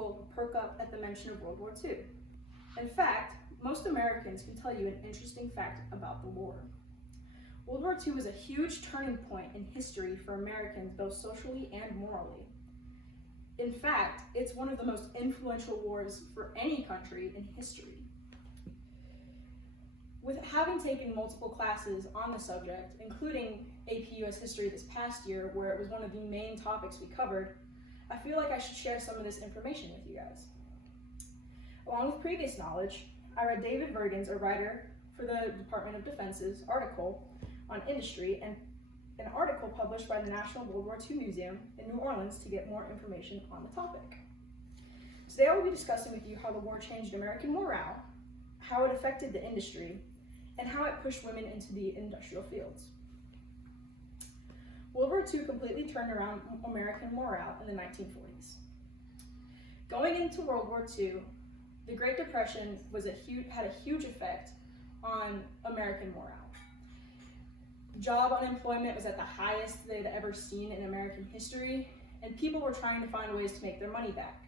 will perk up at the mention of World War II. In fact, most Americans can tell you an interesting fact about the war. World War II was a huge turning point in history for Americans, both socially and morally. In fact, it's one of the most influential wars for any country in history. With having taken multiple classes on the subject, including AP US History this past year, where it was one of the main topics we covered, I feel like I should share some of this information with you guys. Along with previous knowledge, I read David Vergens, a writer for the Department of Defense's article on industry, and an article published by the National World War II Museum in New Orleans to get more information on the topic. Today I will be discussing with you how the war changed American morale, how it affected the industry, and how it pushed women into the industrial fields. World War II completely turned around American morale in the 1940s. Going into World War II, the Great Depression had a huge effect on American morale. Job unemployment was at the highest they'd ever seen in American history, and people were trying to find ways to make their money back.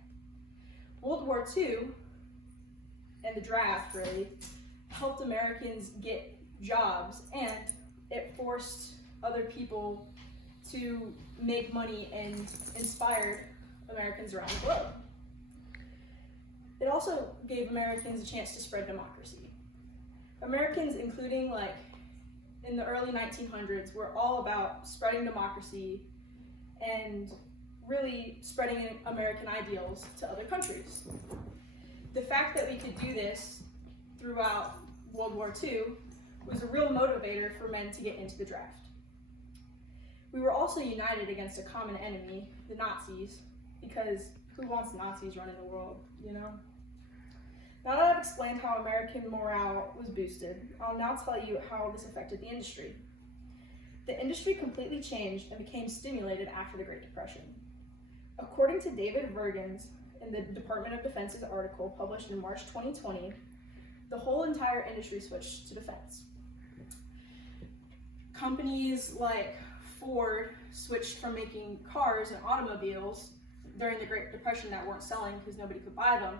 World War II, and the draft really, helped Americans get jobs, and it forced other people to make money and inspired Americans around the globe. It also gave Americans a chance to spread democracy. Americans, including in the early 1900s, were all about spreading democracy and really spreading American ideals to other countries. The fact that we could do this throughout World War II was a real motivator for men to get into the draft. We were also united against a common enemy, the Nazis, because who wants Nazis running the world, you know? Now that I've explained how American morale was boosted, I'll now tell you how this affected the industry. The industry completely changed and became stimulated after the Great Depression. According to David Vergens in the Department of Defense's article published in March 2020, the whole entire industry switched to defense. Companies like Ford switched from making cars and automobiles during the Great Depression that weren't selling because nobody could buy them,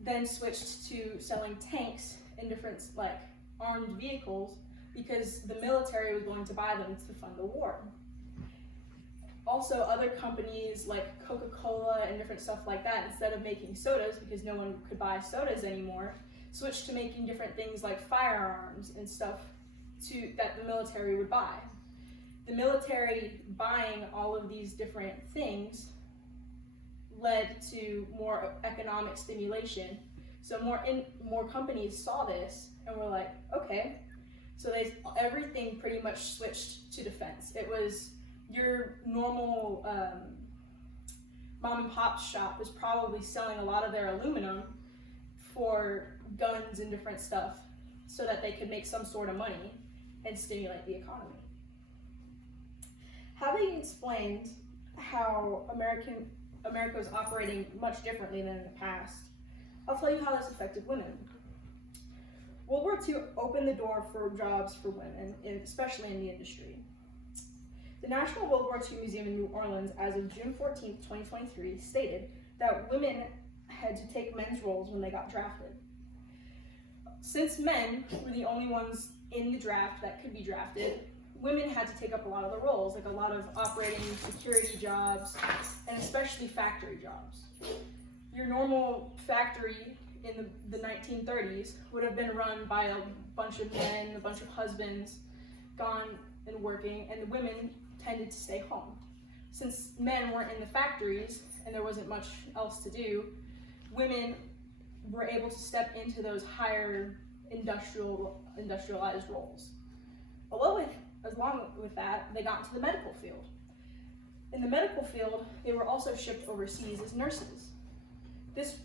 then switched to selling tanks and different armed vehicles because the military was going to buy them to fund the war. Also, other companies like Coca-Cola and different stuff like that, instead of making sodas because no one could buy sodas anymore, switched to making different things like firearms and stuff that the military would buy. The military buying all of these different things led to more economic stimulation. So more companies saw this and were like, okay. So everything pretty much switched to defense. It was your normal mom and pop shop was probably selling a lot of their aluminum for guns and different stuff so that they could make some sort of money and stimulate the economy. Having explained how America was operating much differently than in the past, I'll tell you how this affected women. World War II opened the door for jobs for women, especially in the industry. The National World War II Museum in New Orleans, as of June 14, 2023, stated that women had to take men's roles when they got drafted. Since men were the only ones in the draft that could be drafted, women had to take up a lot of the roles, like a lot of operating security jobs, and especially factory jobs. Your normal factory in the 1930s would have been run by a bunch of men, a bunch of husbands, gone and working, and the women tended to stay home. Since men weren't in the factories and there wasn't much else to do, women were able to step into those higher industrialized roles. Along with that, they got into the medical field. In the medical field, they were also shipped overseas as nurses. This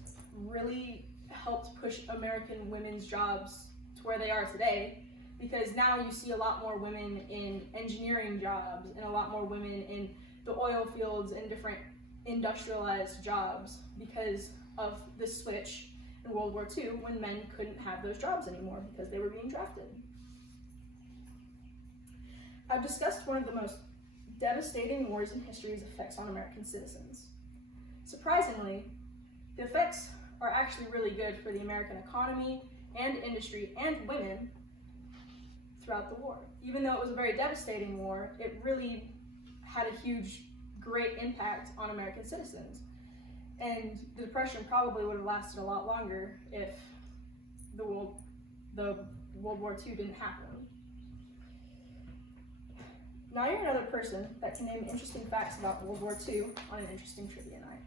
really helped push American women's jobs to where they are today, because now you see a lot more women in engineering jobs and a lot more women in the oil fields and different industrialized jobs because of the switch in World War II when men couldn't have those jobs anymore because they were being drafted. I've discussed one of the most devastating wars in history's effects on American citizens. Surprisingly, The effects are actually really good for the American economy and industry and women throughout the war. Even though it was a very devastating war, it really had a huge, great impact on American citizens. And the Depression probably would have lasted a lot longer if the World War II didn't happen. Now you're another person that can name interesting facts about World War II on an interesting trivia night.